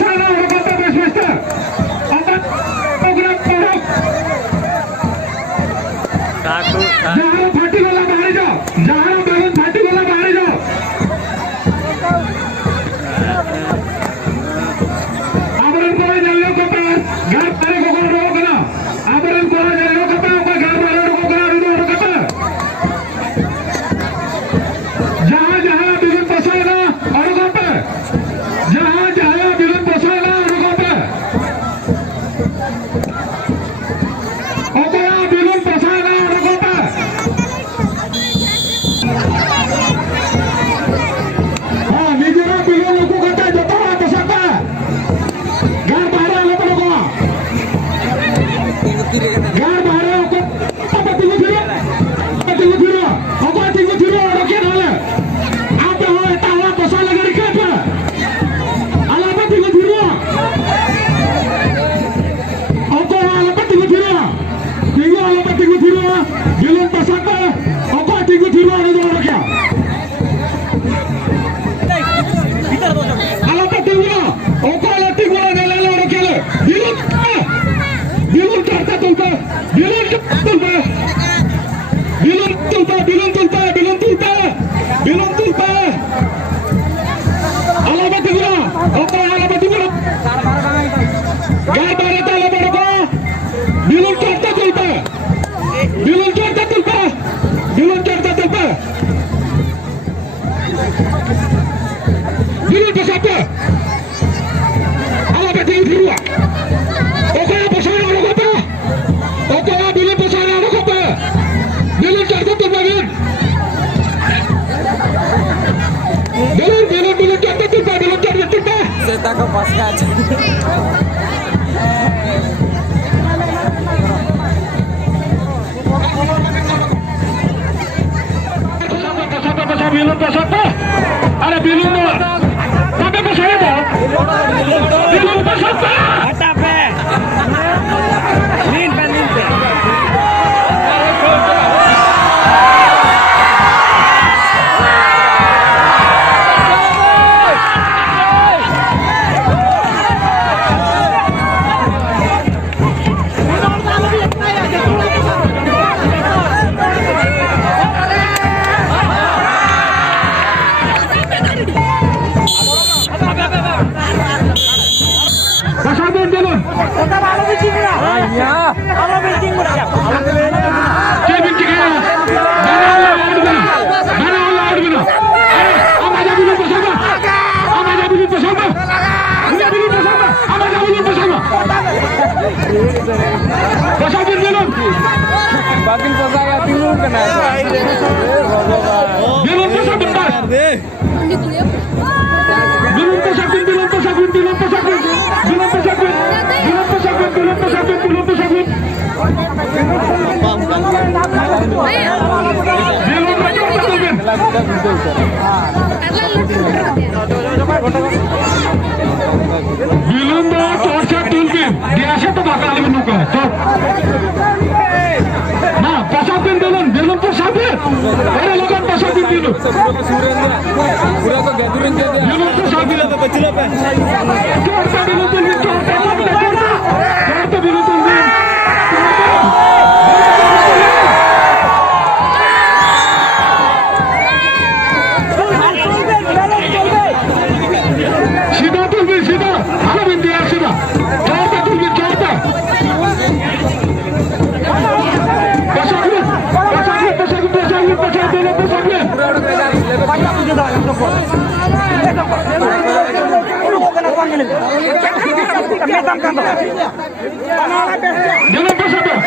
pesana orang kota Besmesta. Angkat program produk. जहाँ फाटी वाला बाहर जाओ, जहाँ बेलून फाटी वाला बाहर जाओ। आवरण को जल्दी को पे घर पारे को रोक ना। आवरण को जल्दी को पे ऊपर घर पारे को रोक ना। जहाँ जहाँ बेलून पसाना और को पे, जहाँ जहाँ बेलून पसाना और को पे। ओके बेलून पसाना और को पे। हाँ निजरा बेलून को कटा जता है पसाता। घर बाहर आने पर को। घर बाहर को apa tinggu thiru apa tinggu thiru ada ke nale apa ho eta ho kosa lagi ke apa ala apa tinggu thiru apa ala apa tinggu thiru ala apa tinggu thiru belum pasaka apa tinggu thiru ada do rakya ala apa tinggu apa ala tinggu ada lele rakya belum karta tulpa belum tulpa belum tulpa belum tulpa belum tulpa belum tulpa ala batigura opra ala batigura gar barata ala barata belum karta tulpa belum karta tulpa belum karta tulpa belum pasapa ala batigura oke pasana ala kota oke belum pasana ala kota belum kartu terbagian belum kartu terbagian Saya tangkap pas kaca. pasapa ada belum sampai pasapa belum pasapa pasapa belum Iya. Kalau bikin udah siap. Kevin Kikaya mana Allah benar apa aja belum bersama apa aja belum bersama apa aja belum bersama pasapa belum Batin saya dulu kena. belum pasapa bentar belum pasapa belum bawa torca tulpin dia siapa bakal menuka nah pasapin belum pasapin ada lakukan pasapin dulu Udah kok gadurin dia. belum pasapin Kecil apa? torca belum tulpin torca belum tulpin सीधा tulpin सीधा apa binti सीधा torca tulpin torca pasapin Jangan pasapin.